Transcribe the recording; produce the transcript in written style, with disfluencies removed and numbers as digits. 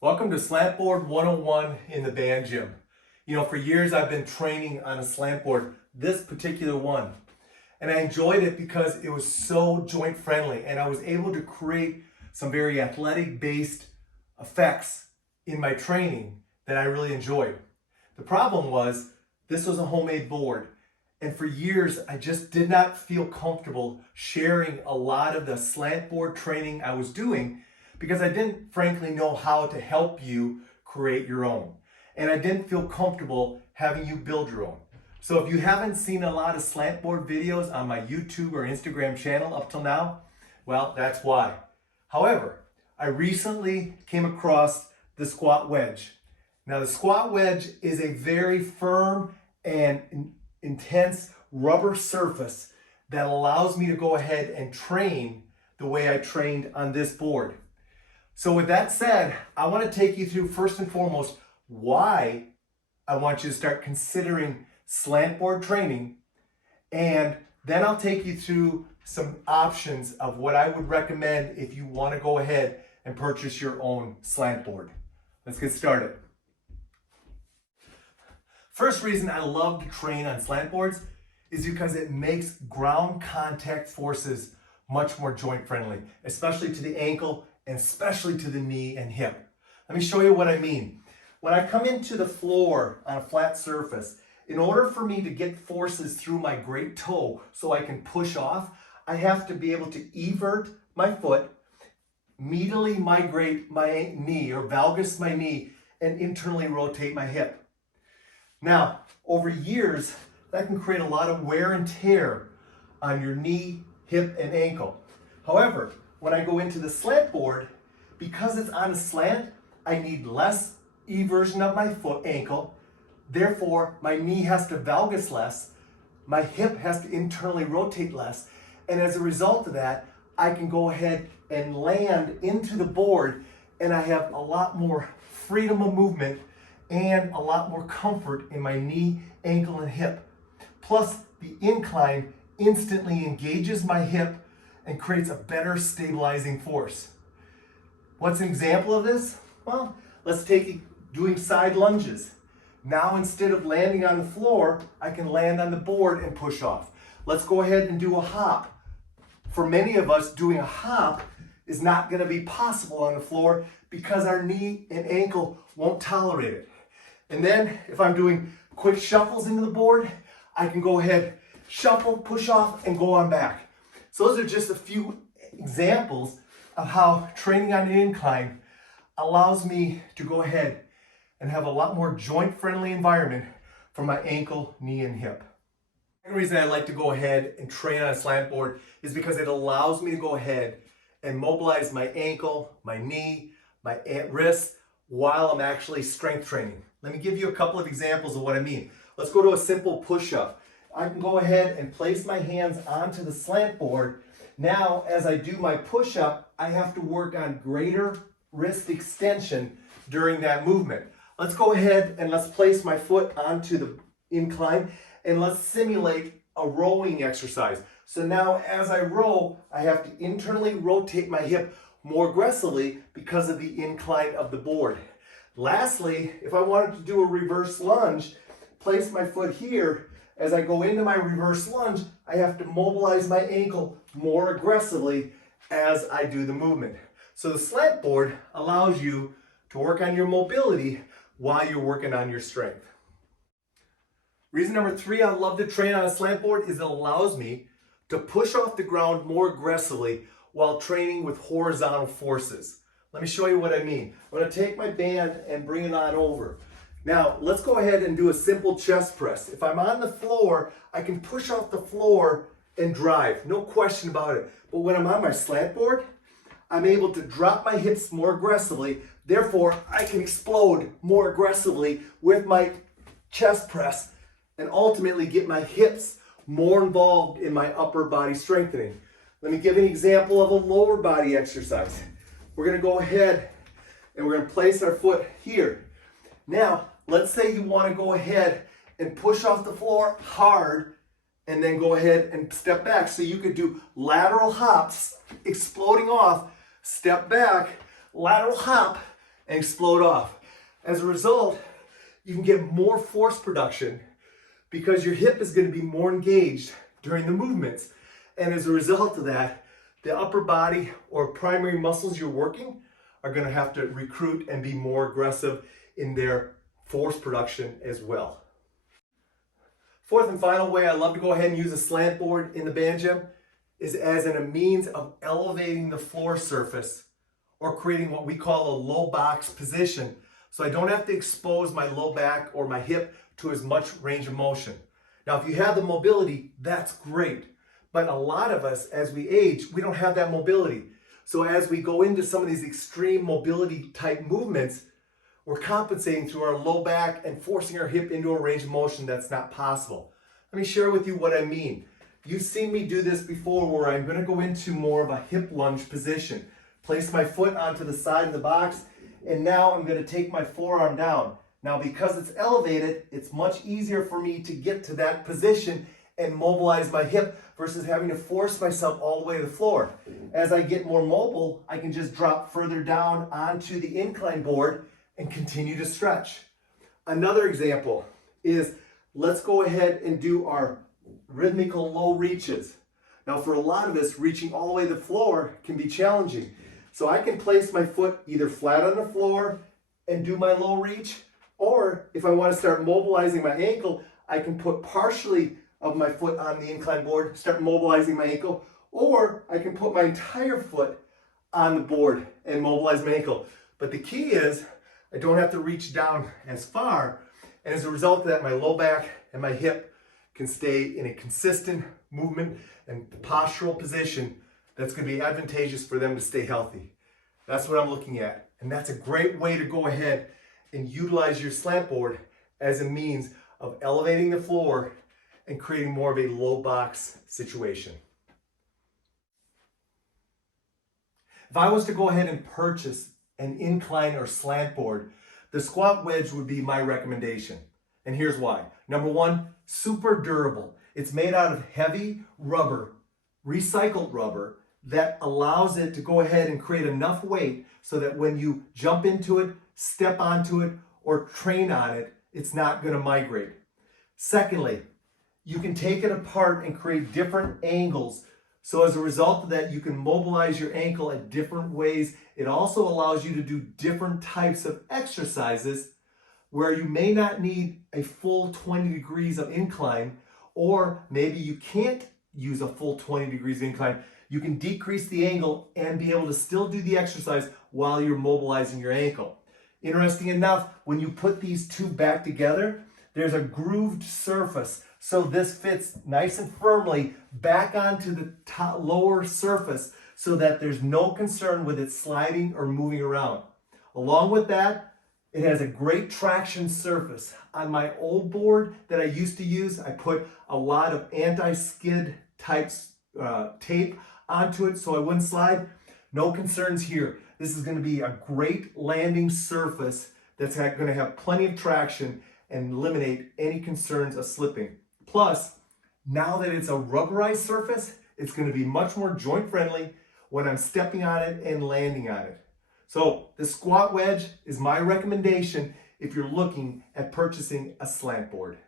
Welcome to Slant Board 101 in the band gym. You know, for years I've been training on a slant board, this particular one. And I enjoyed it because it was so joint friendly and I was able to create some very athletic based effects in my training that I really enjoyed. The problem was this was a homemade board. And for years, I just did not feel comfortable sharing a lot of the slant board training I was doing because I didn't frankly know how to help you create your own. And I didn't feel comfortable having you build your own. So if you haven't seen a lot of slant board videos on my YouTube or Instagram channel up till now, well, that's why. However, I recently came across the Squat Wedge. Now the Squat Wedge is a very firm and intense rubber surface that allows me to go ahead and train the way I trained on this board. So with that said, I want to take you through first and foremost why I want you to start considering slant board training, and then I'll take you through some options of what I would recommend if you want to go ahead and purchase your own slant board. Let's get started. First reason I love to train on slant boards is because it makes ground contact forces much more joint friendly, especially to the ankle and especially to the knee and hip. Let me show you what I mean. When I come into the floor on a flat surface, in order for me to get forces through my great toe so I can push off, I have to be able to evert my foot, medially migrate my knee or valgus my knee, and internally rotate my hip. Now, over years, that can create a lot of wear and tear on your knee, hip, and ankle. However, when I go into the slant board, because it's on a slant, I need less eversion of my foot, ankle. Therefore, my knee has to valgus less, my hip has to internally rotate less, and as a result of that, I can go ahead and land into the board, and I have a lot more freedom of movement and a lot more comfort in my knee, ankle, and hip. Plus, the incline instantly engages my hip and creates a better stabilizing force. What's an example of this? Well, let's take doing side lunges. Now, instead of landing on the floor, I can land on the board and push off. Let's go ahead and do a hop. For many of us, doing a hop is not going to be possible on the floor because our knee and ankle won't tolerate it. And then if I'm doing quick shuffles into the board, I can go ahead, shuffle, push off, and go on back. So those are just a few examples of how training on an incline allows me to go ahead and have a lot more joint-friendly environment for my ankle, knee, and hip. The reason I like to go ahead and train on a slant board is because it allows me to go ahead and mobilize my ankle, my knee, my wrist while I'm actually strength training. Let me give you a couple of examples of what I mean. Let's go to a simple push-up. I can go ahead and place my hands onto the slant board. Now, as I do my push-up, I have to work on greater wrist extension during that movement. Let's go ahead and let's place my foot onto the incline and let's simulate a rowing exercise. So now as I row, I have to internally rotate my hip more aggressively because of the incline of the board. Lastly, if I wanted to do a reverse lunge, place my foot here. As I go into my reverse lunge, I have to mobilize my ankle more aggressively as I do the movement. So the slant board allows you to work on your mobility while you're working on your strength. Reason number 3 I love to train on a slant board is it allows me to push off the ground more aggressively while training with horizontal forces. Let me show you what I mean. I'm going to take my band and bring it on over. Now, let's go ahead and do a simple chest press. If I'm on the floor, I can push off the floor and drive, no question about it. But when I'm on my slant board, I'm able to drop my hips more aggressively. Therefore, I can explode more aggressively with my chest press and ultimately get my hips more involved in my upper body strengthening. Let me give an example of a lower body exercise. We're going to go ahead and we're going to place our foot here. Now, let's say you want to go ahead and push off the floor hard and then go ahead and step back. So you could do lateral hops, exploding off, step back, lateral hop, and explode off. As a result, you can get more force production because your hip is going to be more engaged during the movements. And as a result of that, the upper body or primary muscles you're working are going to have to recruit and be more aggressive in their force production as well. Fourth and final way I love to go ahead and use a slant board in the band gym is as a means of elevating the floor surface or creating what we call a low box position, so I don't have to expose my low back or my hip to as much range of motion. Now, if you have the mobility, that's great. But a lot of us, as we age, we don't have that mobility. So as we go into some of these extreme mobility type movements, we're compensating through our low back and forcing our hip into a range of motion that's not possible. Let me share with you what I mean. You've seen me do this before where I'm going to go into more of a hip lunge position. Place my foot onto the side of the box, and now I'm going to take my forearm down. Now, because it's elevated, it's much easier for me to get to that position and mobilize my hip versus having to force myself all the way to the floor. As I get more mobile, I can just drop further down onto the incline board and continue to stretch. Another example is, let's go ahead and do our rhythmical low reaches. Now, for a lot of us, reaching all the way to the floor can be challenging. So I can place my foot either flat on the floor and do my low reach, or if I want to start mobilizing my ankle, I can put partially of my foot on the incline board, start mobilizing my ankle, or I can put my entire foot on the board and mobilize my ankle. But the key is I don't have to reach down as far, and as a result of that, my low back and my hip can stay in a consistent movement and postural position that's going to be advantageous for them to stay healthy. That's what I'm looking at, and that's a great way to go ahead and utilize your slant board as a means of elevating the floor and creating more of a low box situation. If I was to go ahead and purchase an incline or slant board, the Squat Wedge would be my recommendation. And here's why. Number one, super durable. It's made out of heavy rubber, recycled rubber, that allows it to go ahead and create enough weight so that when you jump into it, step onto it, or train on it, it's not going to migrate. Secondly, you can take it apart and create different angles. So as a result of that, you can mobilize your ankle in different ways. It also allows you to do different types of exercises where you may not need a full 20 degrees of incline, or maybe you can't use a full 20 degrees incline. You can decrease the angle and be able to still do the exercise while you're mobilizing your ankle. Interesting enough, when you put these two back together, there's a grooved surface. So this fits nice and firmly back onto the lower surface so that there's no concern with it sliding or moving around. Along with that, it has a great traction surface. On my old board that I used to use, I put a lot of anti-skid type tape onto it so I wouldn't slide. No concerns here. This is going to be a great landing surface that's going to have plenty of traction and eliminate any concerns of slipping. Plus, now that it's a rubberized surface, it's going to be much more joint friendly when I'm stepping on it and landing on it. So the Squat Wedge is my recommendation if you're looking at purchasing a slant board.